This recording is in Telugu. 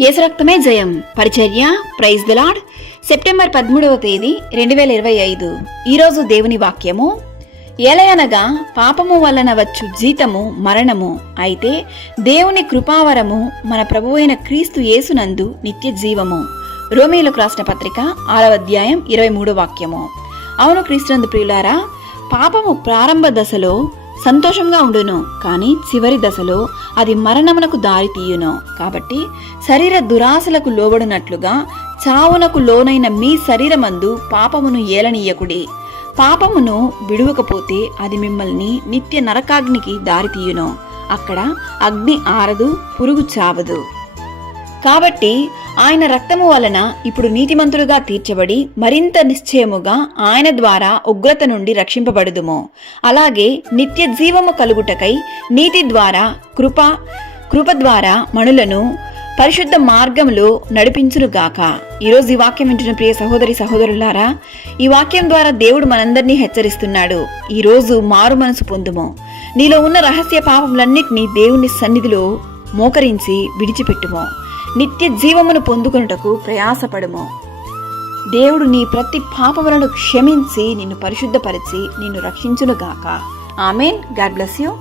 యేసురక్తమే జయం. పరిచర్య ప్రైజ్ ద లాడ్ సెప్టెంబర్ పదమూడవ తేదీ రెండు వేల ఇరవై ఐదు. ఈరోజు దేవుని వాక్యము. ఎలయనగా పాపము వలన వచ్చు జీతము మరణము. అయితే దేవుని కృపావరము మన ప్రభువైన క్రీస్తు యేసునందు నిత్య జీవము. రోమిలకు రాసిన పత్రిక ఆరవ అధ్యాయం ఇరవై మూడో వాక్యము. అవును క్రీస్తునందు ప్రియులారా పాపము ప్రారంభ దశలో సంతోషంగా ఉండును కానీ చివరి దశలో అది మరణమునకు దారి తీయును. కాబట్టి శరీర దురాశలకు లోబడినట్లుగా చావునకు లోనైన మీ శరీరమందు పాపమును ఏలనీయకుడి. పాపమును విడువకపోతే అది మిమ్మల్ని నిత్య నరకాగ్నికి దారితీయును అక్కడ అగ్ని ఆరదు పురుగు చావదు. కాబట్టి ఆయన రక్తము వలన ఇప్పుడు నీతిమంతులుగా తీర్చబడి మరింత నిశ్చయముగా ఆయన ద్వారా ఉగ్రత నుండి రక్షింపబడుదుము. అలాగే నిత్య జీవము కలుగుటకై నీతి ద్వారా కృప కృప ద్వారా మణులను పరిశుద్ధ మార్గంలో నడిపించునుగాక ఈరోజు ఈ వాక్యం వింటున్న ప్రియ సహోదరి సహోదరులారా ఈ వాక్యం ద్వారా దేవుడు మనందరినీ హెచ్చరిస్తున్నాడు. ఈ రోజు మారు మనసు పొందుము. నీలో ఉన్న రహస్య పాపములన్నిటినీ దేవుని సన్నిధిలో మోకరించి విడిచిపెట్టుము. నిత్య జీవమును పొందుకొనుటకు ప్రయాసపడుము. దేవుడు నీ ప్రతి పాపములను క్షమించి నిన్ను పరిశుద్ధపరిచి నిన్ను రక్షించునుగాక. ఆమెన్. God bless you.